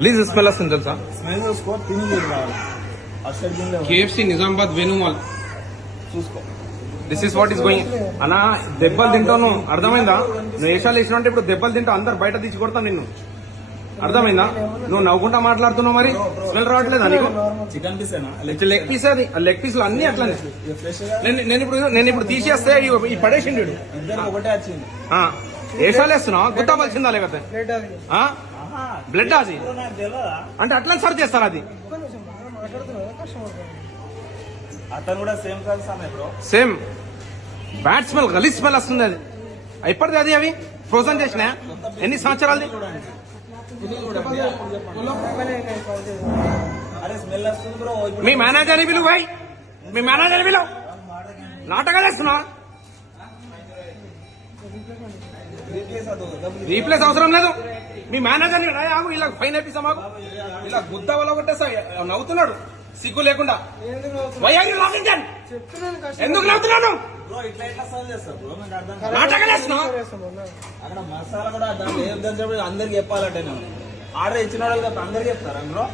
Release smell వస్తుంది తెలుసా? Smell చూసుకో, తిని రావాలి. KFC నిజామాబాద్ వేణుమాల్ చూసుకో. This is what is going. అన్నా దెబ్బలు తింటాను, అర్థమైందా? నువ్వు వేషాలు వేసినా అంటే ఇప్పుడు దెబ్బలు తింటా, అందరు బయట తీసి కొడతా నిన్ను, అర్థమైందా? నువ్వు నవ్వుకుంటా మాట్లాడుతున్నావు, మరి స్మెల్ రావట్లేదా నీకు? చికెన్ పీస్ లెగ్ పీస్, అది లెగ్ పీసులు అన్ని అట్లానే. నేను ఇప్పుడు తీసేస్తే ఈ పడేసిండు. ఇద్దరు ఒకటే వచ్చింది. వేషాలు వేస్తున్నావు, గుర్తాపాల్సిందా? లేకపోతే బ్లడ్ అది నాకు తెలియదా? అంటే అట్లా సర్చ్ చేస్తారు. అది అతను కూడా సేమ్ కాదు బ్రో, సేమ్ బ్యాడ్ స్మెల్, గలీజ్ స్మెల్ వస్తుంది. అది ఎప్పటిది? అది అవి ఫ్రోజన్ చేసిన ఎన్ని సంవత్సరాలది? అరే స్మెల్ వస్తుంది బ్రో. మీ మేనేజర్ పిలువు భాయ్, మీ మేనేజర్ పిలువు. నాటకాలు వేస్తున్నావా? రీప్లేస్ అవసరం లేదు. మీ మేనేజర్ ఆగు, ఇలా ఫైన్ వేపిస్తా మాకు. ఇలా గుద్ద వల్ల కొట్టేస్తా. నవ్వుతున్నాడు సిగ్గు లేకుండా. ఎందుకు నవ్వుతున్నాను? నాటకాలు వేస్తున్నావు. అక్కడ మసాలా కూడా అందరికి చెప్పాలంటే, నేను ఆర్డర్ ఇచ్చిన వాళ్ళు అందరికి చెప్తారా బ్రో?